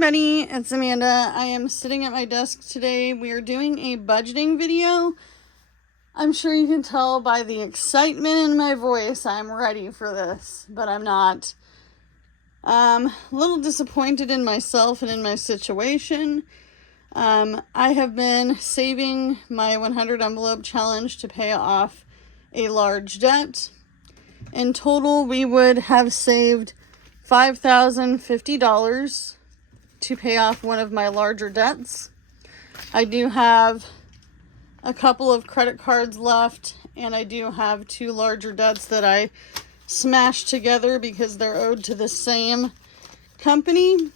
everybody, it's Amanda. I am sitting at my desk today. We are doing a budgeting video. I'm sure you can tell by the excitement in my voice I'm ready for this, but I'm not. A little disappointed in myself and in my situation. I have been saving my 100 envelope challenge to pay off a large debt. In total, we would have saved $5,050 to pay off one of my larger debts. I do have a couple of credit cards left, and I do have two larger debts that I smashed together because they're owed to the same company.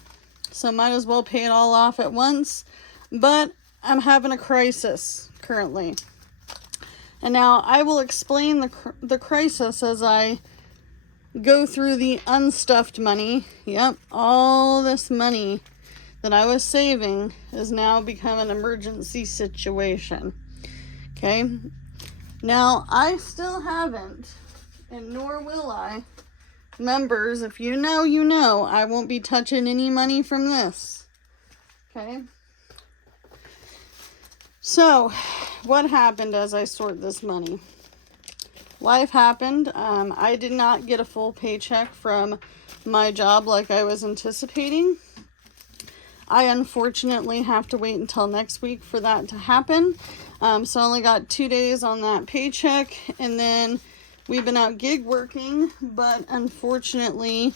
So might as well pay it all off at once. But I'm having a crisis currently. And now I will explain the crisis as I go through the unstuffed money. Yep, all this money that I was saving has now become an emergency situation. Okay, now I still haven't, and nor will I, members, if you know, you know, I won't be touching any money from this. Okay, so what happened as I sort this money? Life happened. I did not get a full paycheck from my job like I was anticipating. I unfortunately have to wait until next week for that to happen. So I only got 2 days on that paycheck, and then we've been out gig working, but unfortunately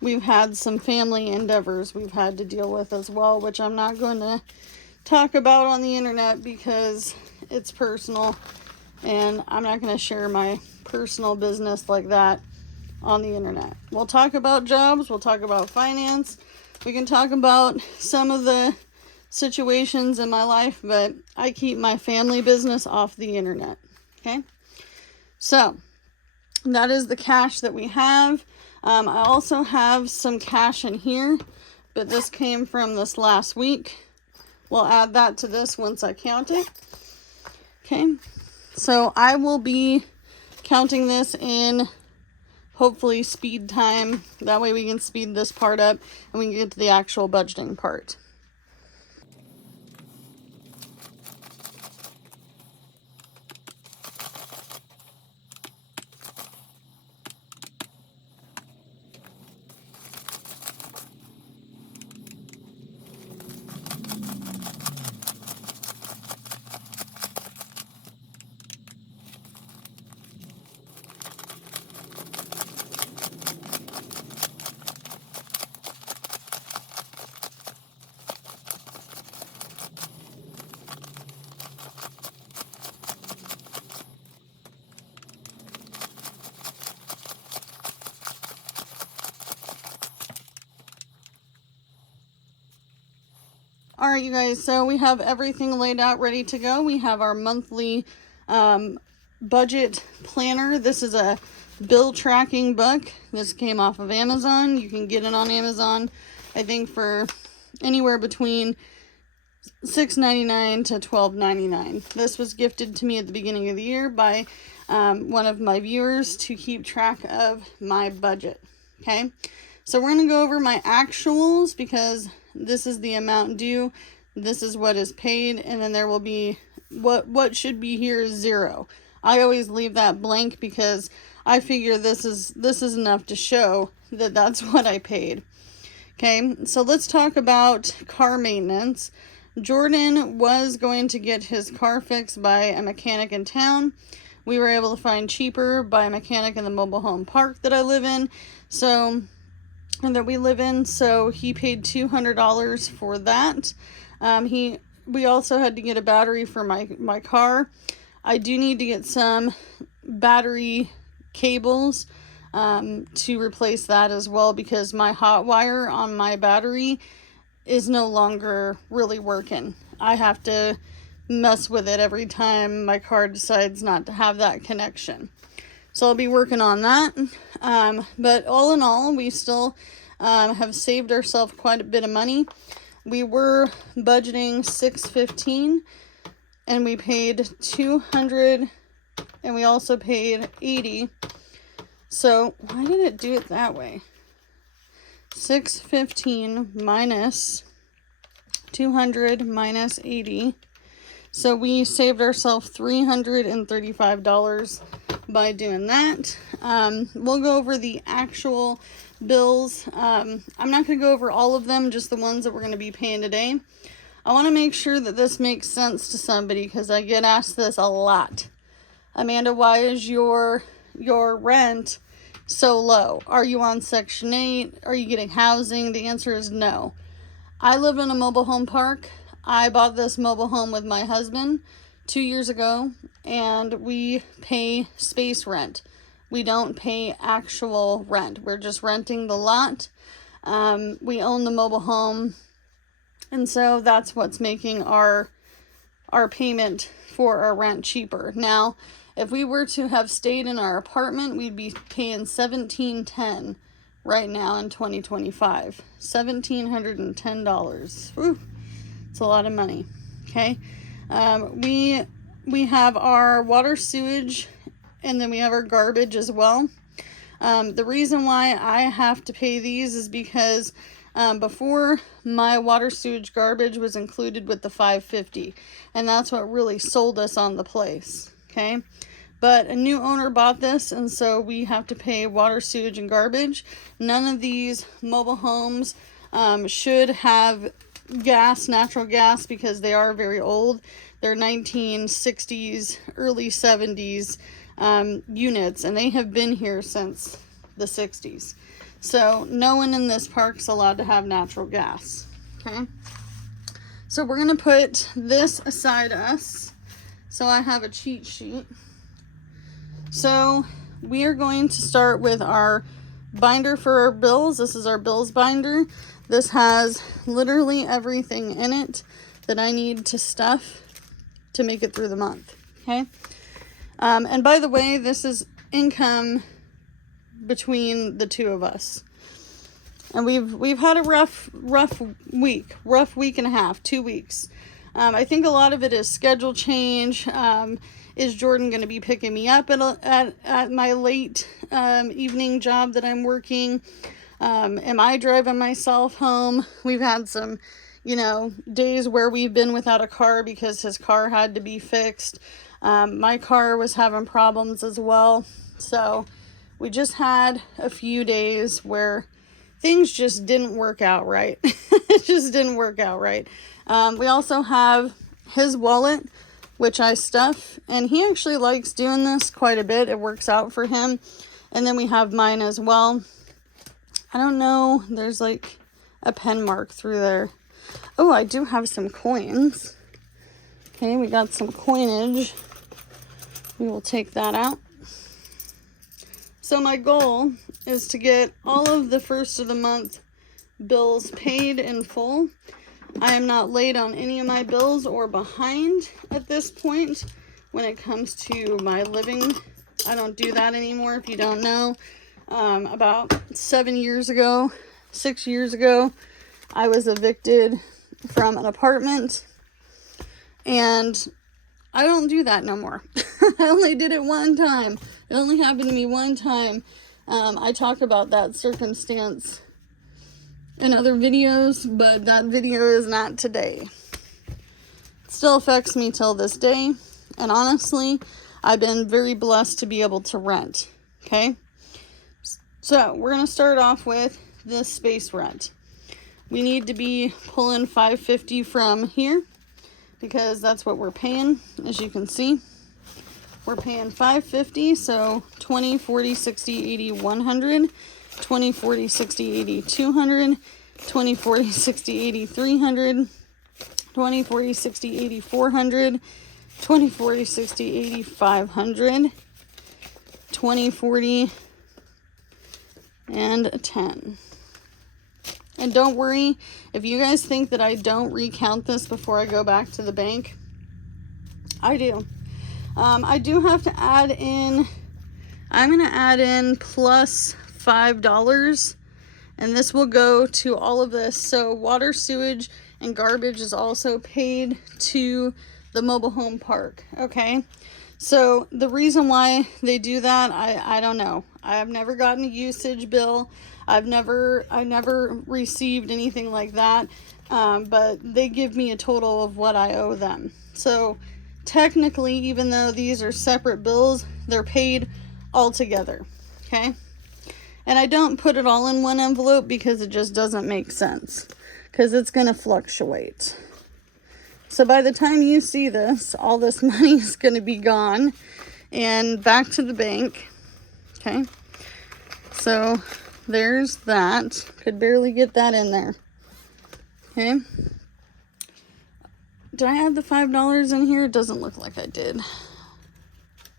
we've had some family endeavors we've had to deal with as well, which I'm not going to talk about on the internet because it's personal, and I'm not going to share my personal business like that on the internet. We'll talk about jobs, we'll talk about finance, we can talk about some of the situations in my life, but I keep my family business off the internet. Okay, so that is the cash that we have. I also have some cash in here, but this came from this last week. We'll add that to this once I count it. Okay, so I will be counting this in hopefully speed time. That way we can speed this part up and we can get to the actual budgeting part. All right, you guys, so we have everything laid out ready to go. We have our monthly budget planner. This is a bill tracking book. This came off of Amazon. You can get it on Amazon, I think, for anywhere between $6.99 to $12.99. This was gifted to me at the beginning of the year by one of my viewers to keep track of my budget. Okay, so we're going to go over my actuals because this is the amount due, this is what is paid, and then there will be what should be here is zero. I always leave that blank because I figure this is enough to show that that's what I paid. Okay, so let's talk about car maintenance. Jordan was going to get his car fixed by a mechanic in town. We were able to find cheaper by a mechanic in the mobile home park that I live in. So he paid $200 for that. We also had to get a battery for my car. I do need to get some battery cables to replace that as well, because my hot wire on my battery is no longer really working. I have to mess with it every time my car decides not to have that connection. So I'll be working on that. But all in all, we still have saved ourselves quite a bit of money. We were budgeting $615, and we paid $200, and we also paid $80. So why did it do it that way? 615 minus 200 minus 80. So we saved ourselves $335 by doing that. We'll go over the actual bills. I'm not going to go over all of them, just the ones that we're going to be paying today. I want to make sure that this makes sense to somebody because I get asked this a lot. Amanda, why is your rent so low? Are you on Section 8? Are you getting housing? The answer is no. I live in a mobile home park. I bought this mobile home with my husband 2 years ago, and we pay space rent. We don't pay actual rent. We're just renting the lot. We own the mobile home, and so that's what's making our payment for our rent cheaper. Now, if we were to have stayed in our apartment, we'd be paying $1,710 right now in 2025. $1,710. Whew. It's a lot of money. Okay. We have our water, sewage, and then we have our garbage as well. The reason why I have to pay these is because before, my water, sewage, garbage was included with the $550, and that's what really sold us on the place. Okay. But a new owner bought this, and so we have to pay water, sewage, and garbage. None of these mobile homes should have natural gas, because they are very old. They're 1960s, early 70s units, and they have been here since the 60s. So no one in this park's allowed to have natural gas. Okay. So we're going to put this aside us. So I have a cheat sheet. So we are going to start with our binder for our bills. This is our bills binder. This has literally everything in it that I need to stuff to make it through the month. Okay. And by the way, this is income between the two of us. And we've had a rough week and a half, 2 weeks. I think a lot of it is schedule change. Is Jordan going to be picking me up at my late evening job that I'm working? Am I driving myself home? We've had some, days where we've been without a car because his car had to be fixed. My car was having problems as well. So we just had a few days where things just didn't work out right. It just didn't work out right. We also have his wallet, which I stuff, and he actually likes doing this quite a bit. It works out for him. And then we have mine as well. I don't know, there's like a pen mark through there. Oh, I do have some coins. Okay, we got some coinage. We will take that out. So my goal is to get all of the first of the month bills paid in full. I am not late on any of my bills or behind at this point when it comes to my living. I don't do that anymore, if you don't know. About 6 years ago, I was evicted from an apartment, and I don't do that no more. I only did it one time. It only happened to me one time. I talk about that circumstance in other videos, but that video is not today. It still affects me till this day, and honestly, I've been very blessed to be able to rent. Okay, so we're going to start off with this space rent. We need to be pulling $550 from here because that's what we're paying. As you can see, we're paying $550, so 20, 40, 60, 80, 100, 20, 40, 60, 80, 200, 20, 40, 60, 80, 300, 20, 40, 60, 80, 400, 20, 40, 60, 80, 500, 20, 40, and 10. And don't worry, if you guys think that I don't recount this before I go back to the bank, I do. I do have to add in, I'm going to add in plus $5, and this will go to all of this. So water, sewage, and garbage is also paid to the mobile home park. Okay. So the reason why they do that, I don't know. I have never gotten a usage bill. I never received anything like that. But they give me a total of what I owe them. So technically, even though these are separate bills, they're paid all together. Okay. And I don't put it all in one envelope because it just doesn't make sense, because it's going to fluctuate. So by the time you see this, all this money is going to be gone and back to the bank. Okay. So there's that. Could barely get that in there. Okay. Did I add the $5 in here? It doesn't look like I did.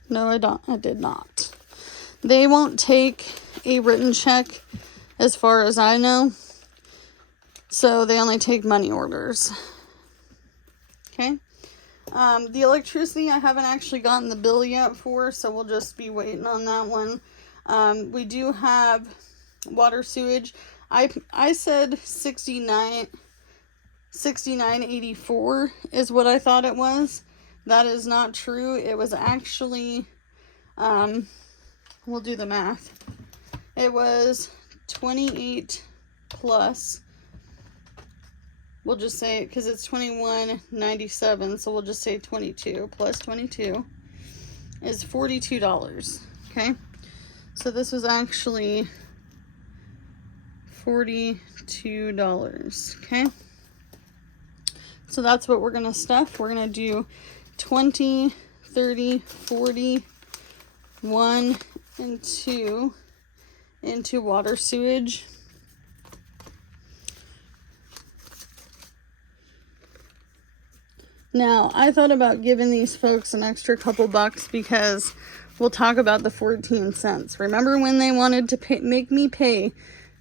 No, I did not. They won't take a written check as far as I know. So they only take money orders. Okay. The electricity, I haven't actually gotten the bill yet for, so we'll just be waiting on that one. We do have water sewage. I said $69.84 is what I thought it was. That is not true. It was actually, we'll do the math. It was 28 plus. We'll just say, because it's $21.97, so we'll just say 22 plus 22 is $42. Okay, so this was actually $42. Okay, so that's what we're gonna stuff. We're gonna do 20, 30, 40, 1, and 2 into water sewage. Now, I thought about giving these folks an extra couple bucks because we'll talk about the 14 cents. Remember when they wanted to make me pay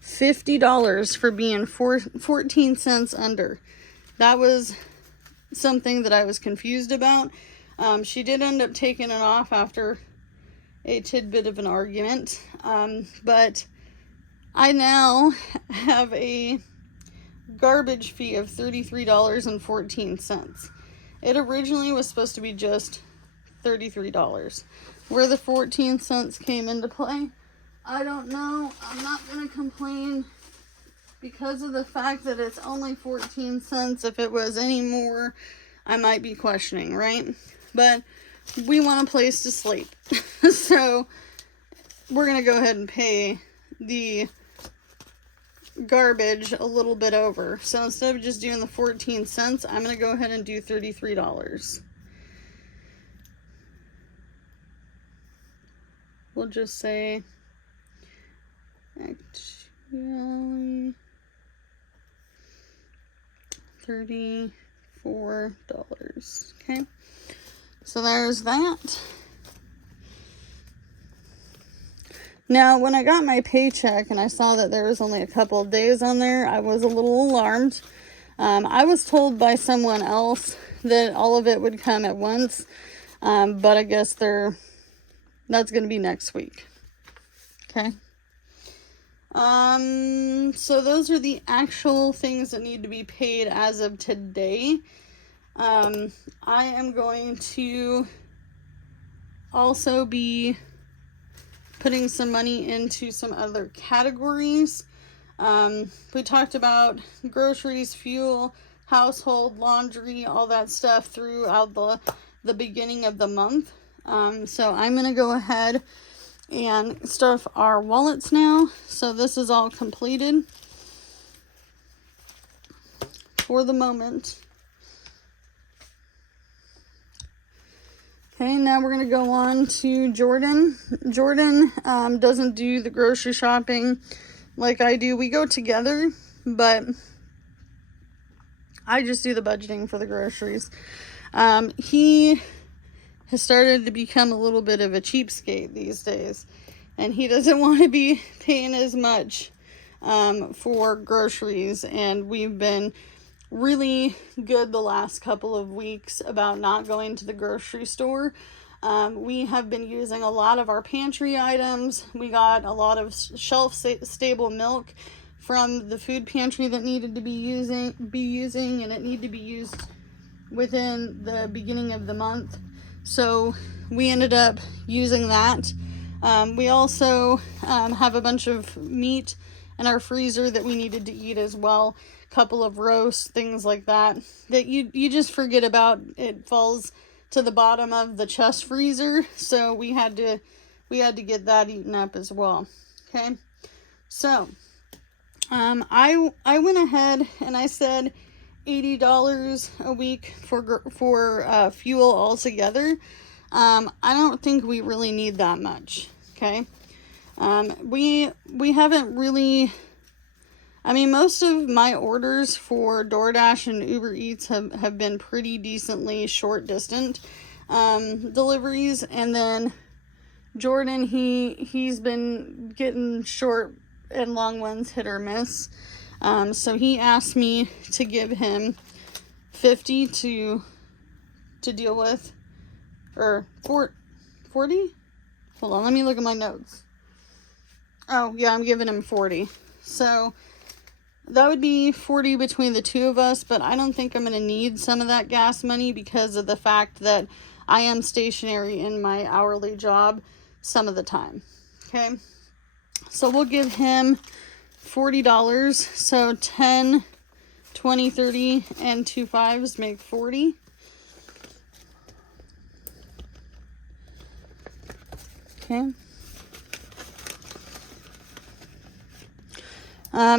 $50 for being 14 cents under? That was something that I was confused about. She did end up taking it off after a tidbit of an argument. But I now have a garbage fee of $33.14. It originally was supposed to be just $33. Where the 14 cents came into play, I don't know. I'm not going to complain because of the fact that it's only 14 cents. If it was any more, I might be questioning, right? But we want a place to sleep. So we're going to go ahead and pay the garbage a little bit over. So instead of just doing the 14 cents, I'm going to go ahead and do $33. We'll just say actually $34. Okay, so there's that. Now, when I got my paycheck and I saw that there was only a couple of days on there, I was a little alarmed. I was told by someone else that all of it would come at once, but I guess that's going to be next week. Okay. So those are the actual things that need to be paid as of today. I am going to also be putting some money into some other categories. We talked about groceries, fuel, household, laundry, all that stuff throughout the beginning of the month. So I'm going to go ahead and stuff our wallets now. So this is all completed for the moment. Okay, now we're going to go on to Jordan. Jordan doesn't do the grocery shopping like I do. We go together, but I just do the budgeting for the groceries. He has started to become a little bit of a cheapskate these days, and he doesn't want to be paying as much for groceries, and we've been really good the last couple of weeks about not going to the grocery store. We have been using a lot of our pantry items. We got a lot of shelf-stable milk from the food pantry that needed to be using, and it needed to be used within the beginning of the month. So we ended up using that. We also have a bunch of meat in our freezer that we needed to eat as well. A couple of roasts, things like that, that you just forget about. It falls to the bottom of the chest freezer, so we had to get that eaten up as well. Okay, so I went ahead and I said $80 a week for fuel altogether. I don't think we really need that much. Okay, we haven't really. I mean, most of my orders for DoorDash and Uber Eats have been pretty decently short distance deliveries, and then Jordan, he's been getting short and long ones, hit or miss. So he asked me to give him 50 to deal with, or 40? Hold on, let me look at my notes. Oh, yeah, I'm giving him 40. So that would be 40 between the two of us, but I don't think I'm going to need some of that gas money because of the fact that I am stationary in my hourly job some of the time. Okay, so we'll give him $40. So 10, 20, 30, and 2 5s make 40. Okay.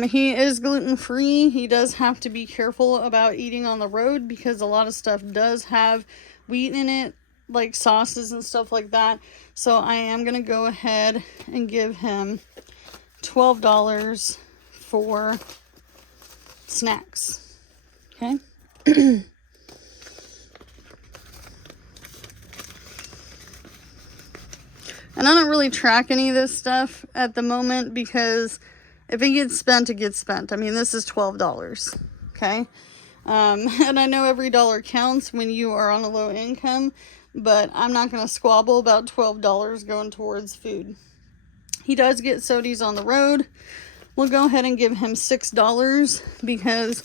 He is gluten-free. He does have to be careful about eating on the road because a lot of stuff does have wheat in it, like sauces and stuff like that. So I am going to go ahead and give him $12 for snacks. Okay. And I don't really track any of this stuff at the moment because if it gets spent, it gets spent. I mean, this is $12. Okay. And I know every dollar counts when you are on a low income, but I'm not going to squabble about $12 going towards food. He does get sodas on the road. We'll go ahead and give him $6 because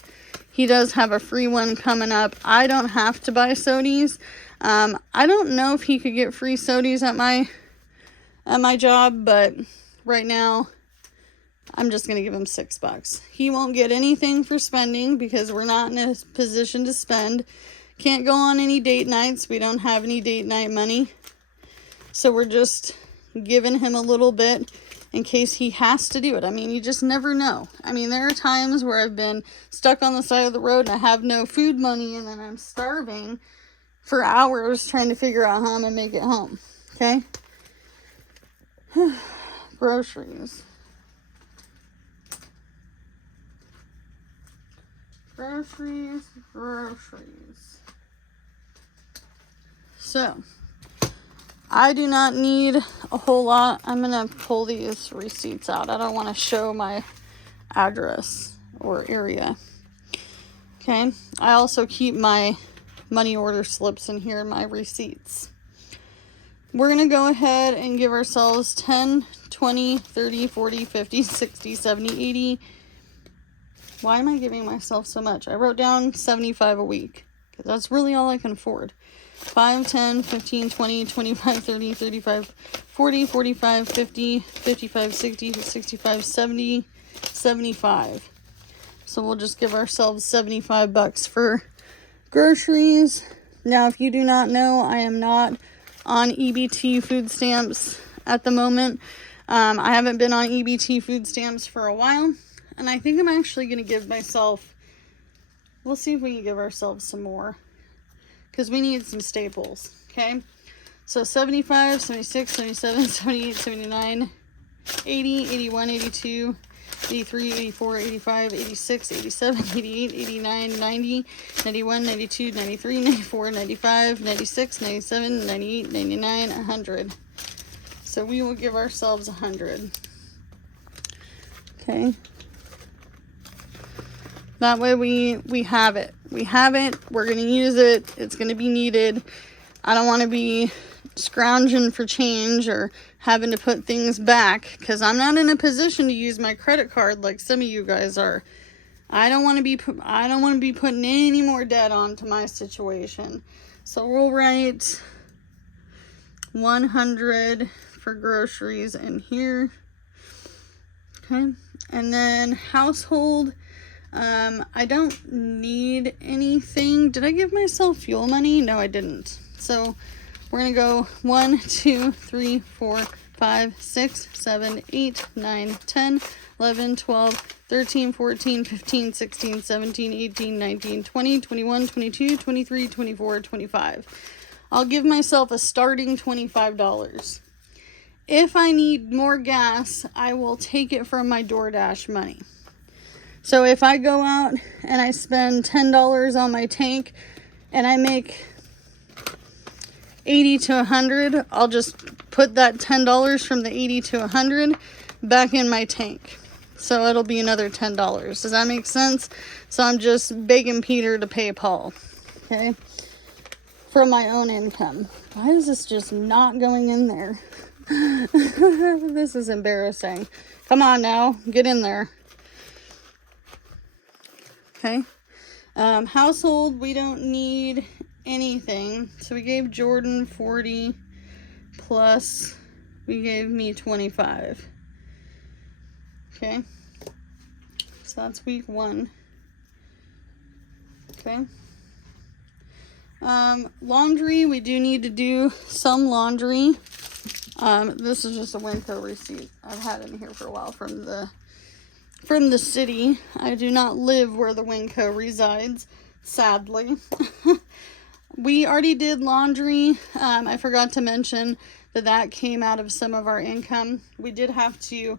he does have a free one coming up. I don't have to buy sodas. I don't know if he could get free sodas at my job, but right now I'm just going to give him $6. He won't get anything for spending because we're not in a position to spend. Can't go on any date nights. We don't have any date night money. So we're just giving him a little bit in case he has to do it. I mean, you just never know. I mean, there are times where I've been stuck on the side of the road and I have no food money and then I'm starving for hours trying to figure out how I'm going to make it home. Okay? Groceries. Groceries. So, I do not need a whole lot. I'm going to pull these receipts out. I don't want to show my address or area. Okay. I also keep my money order slips in here, my receipts. We're going to go ahead and give ourselves 10, 20, 30, 40, 50, 60, 70, 80. Why am I giving myself so much? I wrote down 75 a week because that's really all I can afford. 5, 10, 15, 20, 25, 30, 35, 40, 45, 50, 55, 60, 65, 70, 75. So we'll just give ourselves $75 for groceries. Now, if you do not know, I am not on EBT food stamps at the moment. I haven't been on EBT food stamps for a while. And I think I'm actually going to give myself, we'll see if we can give ourselves some more. Because we need some staples, okay? So 75, 76, 77, 78, 79, 80, 81, 82, 83, 84, 85, 86, 87, 88, 89, 90, 91, 92, 93, 94, 95, 96, 97, 98, 99, 100. So we will give ourselves 100. Okay. That way we have it. We have it. We're going to use it. It's going to be needed. I don't want to be scrounging for change or having to put things back because I'm not in a position to use my credit card like some of you guys are. I don't want to be putting any more debt onto my situation. So we'll write 100 for groceries in here. Okay, and then household, I don't need anything. Did I give myself fuel money? No, I didn't. So we're gonna go 1, 2, 3, 4, 5, 6, 7, 8, 9, 10, 11, 12, 13, 14, 15, 16, 17, 18, 19, 20, 21, 22, 23, 24, 25. I'll give myself a starting $25. If I need more gas, I will take it from my DoorDash money. So if I go out and I spend $10 on my tank and I make 80 to 100, I'll just put that $10 from the 80 to 100 back in my tank. So it'll be another $10. Does that make sense? So I'm just begging Peter to pay Paul. Okay? From my own income. Why is this just not going in there? This is embarrassing. Come on now. Get in there. Okay. Household, we don't need anything. So we gave Jordan 40 plus we gave me 25. Okay. So that's week 1. Okay. Laundry, we do need to do some laundry. This is just a Winco receipt I've had in here for a while from the city. I do not live where the Winco resides, sadly. We already did laundry. I forgot to mention that came out of some of our income. We did have to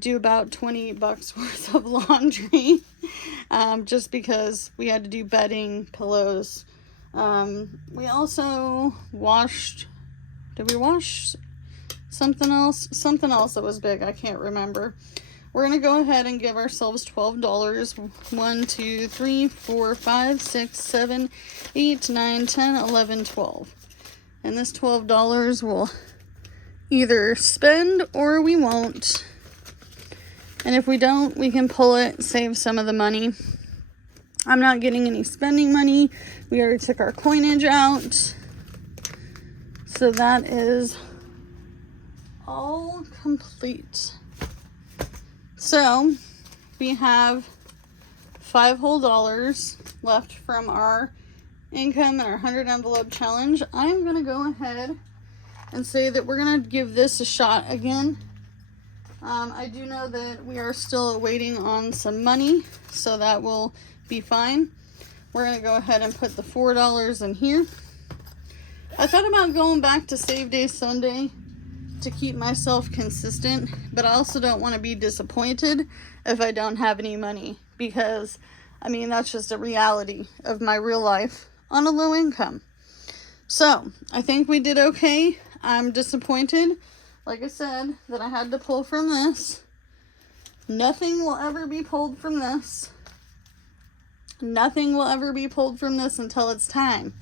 do about $20 worth of laundry, just because we had to do bedding, pillows. We also washed, did we wash something else? Something else that was big, I can't remember. We're going to go ahead and give ourselves $12. 1, 2, 3, 4, 5, 6, 7, 8, 9, 10, 11, 12. And this $12 we'll either spend or we won't. And if we don't, we can pull it, save some of the money. I'm not getting any spending money. We already took our coinage out. So that is all complete. So we have $5 whole left from our income and our 100 envelope challenge. I'm going to go ahead and say that we're going to give this a shot again. I do know that we are still waiting on some money, so that will be fine. We're going to go ahead and put the $4 in here. I thought about going back to Save Day Sunday to keep myself consistent, but I also don't want to be disappointed if I don't have any money, because I mean, that's just a reality of my real life on a low income. So I think we did okay. I'm disappointed, like I said, that I had to pull from this. Nothing will ever be pulled from this. Nothing will ever be pulled from this until it's time.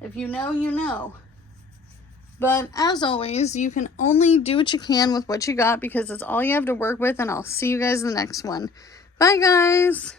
If you know, you know. But as always, you can only do what you can with what you got, because it's all you have to work with, and I'll see you guys in the next one. Bye, guys!